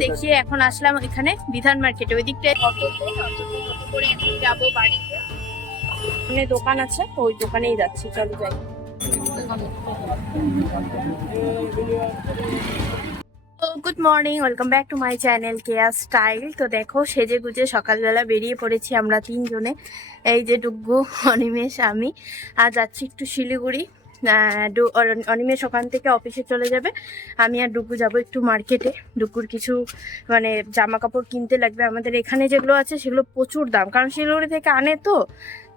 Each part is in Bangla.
দেখিয়ে এখন আসলাম এখানে বিধান মার্কেটে ওই দিকটায় যাব, বাড়িতে। দোকান আছে ওই দোকানেই যাচ্ছি, চলো যাই। Good morning welcome back to my channel Keya style তো দেখো, সেজে গুজে সকালবেলা বেরিয়ে পড়েছি আমরা তিনজনে। এই যে ডুগ্গু অনিমেষ, আমি। আর যাচ্ছি একটু শিলিগুড়ি। অনিমেষ ওখান থেকে অফিসে চলে যাবে। আমি আর ডুকু যাব একটু মার্কেটে। ডুকুর কিছু মানে জামা কাপড় কিনতে লাগবে। আমাদের এখানে যেগুলো আছে সেগুলো প্রচুর দাম। কারণ শিলিগুড়ি থেকে আনে তো।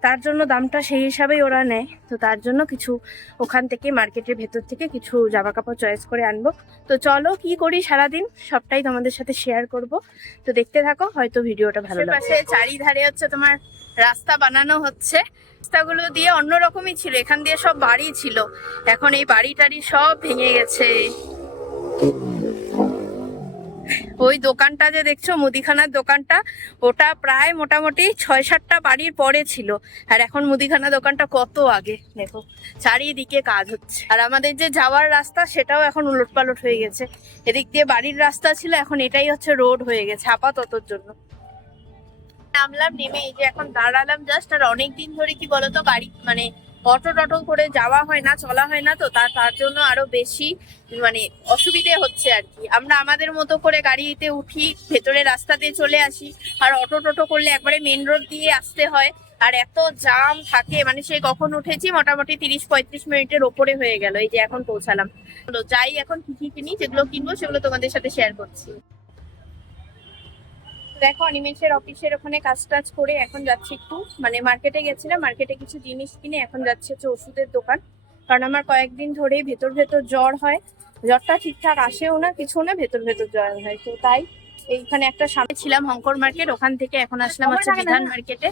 তার জন্য দামটা সেই হিসাবেই ওরা নেয়। তো তার জন্য কিছু ওখান থেকে মার্কেটের ভেতর থেকে কিছু জামা কাপড় চয়েস করে আনব। তো চলো কি করি সারাদিন? সবটাই তোমাদের সাথে শেয়ার করব। তো দেখতে থাকো হয়তো ভিডিওটা ভালো লাগবে। চারিধারে হচ্ছে তোমার রাস্তা বানানো হচ্ছে। রাস্তাগুলো দিয়ে অন্যরকমই ছিল এখান দিয়ে সব বাড়ি ছিল। এখন এই বাড়ি টাড়ি সব ভেঙে গেছে। ওই দোকানটা যে দেখছ, মুদিখানার দোকানটা, ওটা প্রায় মোটামুটি ছয় সাতটা বাড়ির পরে ছিল। আর এখন মুদিখানা দোকানটা কত আগে? দেখো, চারিদিকে কাজ হচ্ছে। আর আমাদের যে যাওয়ার রাস্তা, সেটাও এখন উলট পালট হয়ে গেছে। এদিক দিয়ে বাড়ির রাস্তা ছিল, এখন এটাই হচ্ছে রোড হয়ে গেছে আপাততর জন্য। নামলাম, নেমে এই যে এখন দাঁড়ালাম জাস্ট আর অনেক দিন ধরে কি বলতো গাড়ি মানে অটো টটো করে যাওয়া হয় না, চলা হয় না, তো তার তার জন্য আরও বেশি মানে অসুবিধে হচ্ছে আর কি। আমরা আমাদের মতো করে গাড়িতে উঠি, ভেতরে রাস্তা দিয়ে চলে আসি, আর অটো টোটো করলে একবারে মেন রোড দিয়ে আসতে হয়। আর এত জাম থাকে মানে সেই কখন উঠেছি, মোটামুটি তিরিশ পঁয়ত্রিশ মিনিটের ওপরে হয়ে গেল, এই যে এখন পৌঁছালাম। যাই এখন কি কি কিনি, যেগুলো কিনবো সেগুলো তোমাদের সাথে শেয়ার করছি। দেখো অনিমেষের অফিসের ওখানে কাজ টাজ করে এখন যাচ্ছি একটু। মানে মার্কেটে গেছিলাম মার্কেটে কিছু জিনিস কিনে এখন যাচ্ছে হচ্ছে ওষুধের দোকান। কারণ আমার কয়েকদিন ধরেই ভেতর ভেতর জ্বর হয়। জ্বরটা ঠিকঠাক আসেও না কিছু না ভেতর ভেতর জ্বর হয়। তো তাই এইখানে একটা সামনে ছিলাম হংকর মার্কেট ওখান থেকে এখন আসলাম হচ্ছে বিধান মার্কেটে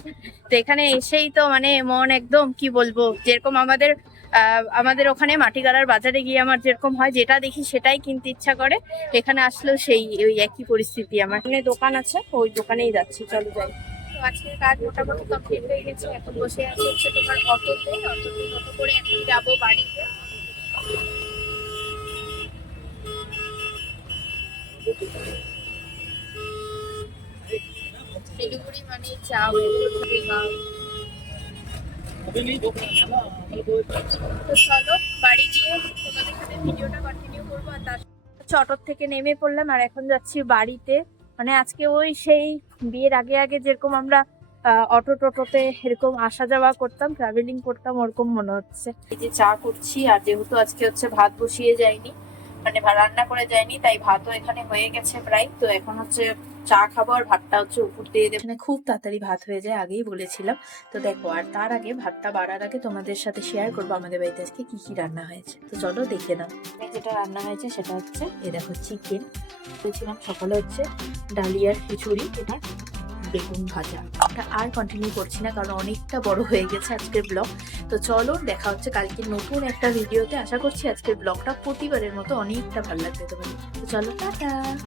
তো এখানে এসেই তো মানে মন একদম কি বলব? যেরকম আমাদের আমাদের ওখানে মাটিগাড়ার বাজারে গিয়ে আমার যেরকম হয়, যেটা দেখি সেটাই কিনতে ইচ্ছা করে। এখানে আসলেও সেই ওই একই পরিস্থিতি আমার। এখানে দোকান আছে, ওই দোকানেই যাচ্ছি, চলো যাই। এখন বসে আছি তোমার অটোতে যাব বাড়িতে। শিলিগুড়ি মানে চা তো অটোর থেকে নেমে পড়লাম আর এখন যাচ্ছি বাড়িতে। মানে আজকে ওই সেই বিয়ের আগে আগে যেরকম আমরা অটো টোটোতে এরকম আসা যাওয়া করতাম ট্রাভেলিং করতাম, ওরকম মনে হচ্ছে। এই যে চা করছি আর যেহেতু আজকে হচ্ছে ভাত বসিয়ে যায়নি মানে রান্না করে যায়নি, তাই ভাতও এখানে হয়ে গেছে প্রায়। তো এখন হচ্ছে চা খাব আর ভাতটা হচ্ছে উপর দিয়ে দেবো। এখানে খুব তাড়াতাড়ি ভাত হয়ে যায় আগেই বলেছিলাম। তো দেখো আর তার আগে ভাতটা বাড়ার আগে তোমাদের সাথে শেয়ার করব আমাদের বাড়িতে আজকে কি কি রান্না হয়েছে। তো চলো দেখে নাও। যেটা রান্না হয়েছে সেটা হচ্ছে এ দেখো চিকেন বলেছিলাম সকালে হচ্ছে ডালিয়ার খিচুড়ি এটা বেগুন ভাজা। এটা আর কন্টিনিউ করছি না কারণ অনেকটা বড় হয়ে গেছে আজকের ব্লগ তো চলো দেখা হচ্ছে কালকে নতুন একটা ভিডিওতে আশা করছি আজকের ব্লগটা প্রতিবারের মতো অনেকটা ভালো লাগবে তোমাদের। তো চলো টাটা!